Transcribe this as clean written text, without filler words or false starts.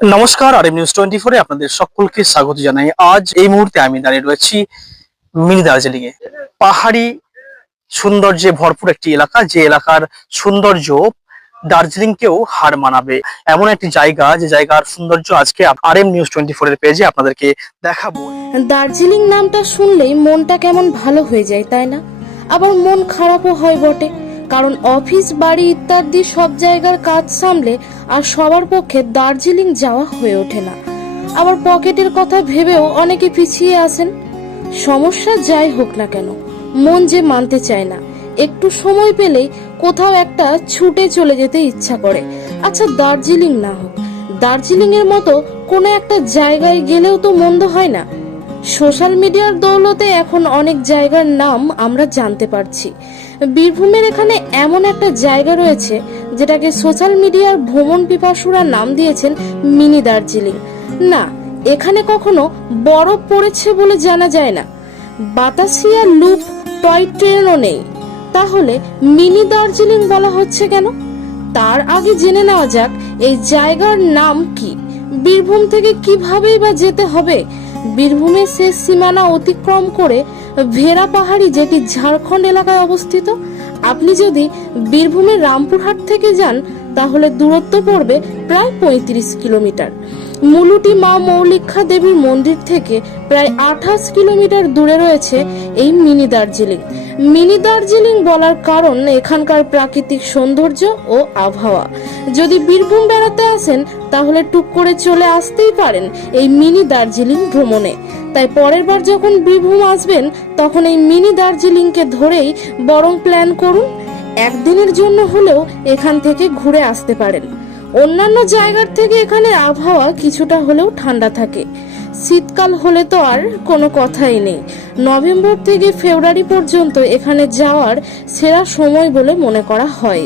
নমস্কার, আর নিউজ 24 এ আপনাদের সকলকে স্বাগত জানাই। আজ এই মুহূর্তে আমি দাঁড়িয়ে রয়েছি মিনি দার্জিলিং এ। পাহাড়ি সৌন্দর্যে ভরপুর একটি এলাকা, যে এলাকার সৌন্দর্য দার্জিলিংকেও হার মানাবে, এমন একটি জায়গা যে জায়গার সৌন্দর্য আজকে নিউজ 24 এর পেজে আপনাদেরকে দেখাবো। দার্জিলিং নামটা শুনলেই মনটা কেমন ভালো হয়ে যায়, তাই না? আবার মন খারাপও হয় বটে, কারণ অফিস, বাড়ি ইত্যাদি সব জায়গার কাজ সামলে আর সবার পক্ষে দার্জিলিং যাওয়া হয়ে ওঠে না। আবার পকেটের কথা ভেবেও অনেকে পিছিয়ে আসেন। সমস্যা যাই হোক না কেন, মন যে মানতে চায় না। একটু সময় পেলেই কোথাও একটা ছুটে চলে যেতে ইচ্ছা করে। আচ্ছা, দার্জিলিং না হোক, দার্জিলিং এর মতো কোনো একটা জায়গায় গেলেও তো মন্দ হয় না। সোশ্যাল মিডিয়ার দৌলতে এখন অনেক জায়গার নাম আমরা জানতে পারছি। বীরভূমের এখানে এমন একটা জায়গা রয়েছে যেটাকে সোশ্যাল মিডিয়ার ভ্রমণ পিপাসুরা নাম দিয়েছেন মিনি দার্জিলিং। না, এখানে কখনো বরফ পড়েছে বলে জানা যায় না, বাতাসিয়া লুপ টয় ট্রেনও নেই, তাহলে মিনি দার্জিলিং বলা হচ্ছে কেন? তার আগে জেনে নেওয়া যাক এই জায়গার নাম কি, বীরভূম থেকে কিভাবেই বা যেতে হবে। বীরভূমের শেষ সীমানা অতিক্রম করে ভেরা পাহাড়ি, যেটি ঝাড়খণ্ড এলাকায় অবস্থিত। আপনি যদি বীরভূমের রামপুরহাট থেকে যান তাহলে দূরত্ব পড়বে প্রায় 35 কিলোমিটার। মুলুটি মা মৌলিক্ষা দেবীর মন্দির থেকে প্রায় 28 কিলোমিটার দূরে রয়েছে এই মিনি দার্জিলিং। মিনি দার্জিলিং বলার কারণ এখানকার প্রাকৃতিক সৌন্দর্য ও আবহাওয়া। যদি বীরভূম বেড়াতে আসেন তাহলে টুক করে চলে আসতেই পারেন এই মিনি দার্জিলিং ভ্রমণে। তাই পরের বার যখন বীরভূম আসবেন তখন এই মিনি দার্জিলিংকে ধরেই বরং প্ল্যান করুন। একদিনের জন্য হলেও এখান থেকে ঘুরে আসতে পারেন। অন্যান্য জায়গার থেকে এখানে আবহাওয়া কিছুটা হলেও ঠান্ডা থাকে। শীতকাল হলে তো আর কোনো কথাই নেই। নভেম্বর থেকে ফেব্রুয়ারি পর্যন্ত এখানে যাওয়ার সেরা সময় বলে মনে করা হয়।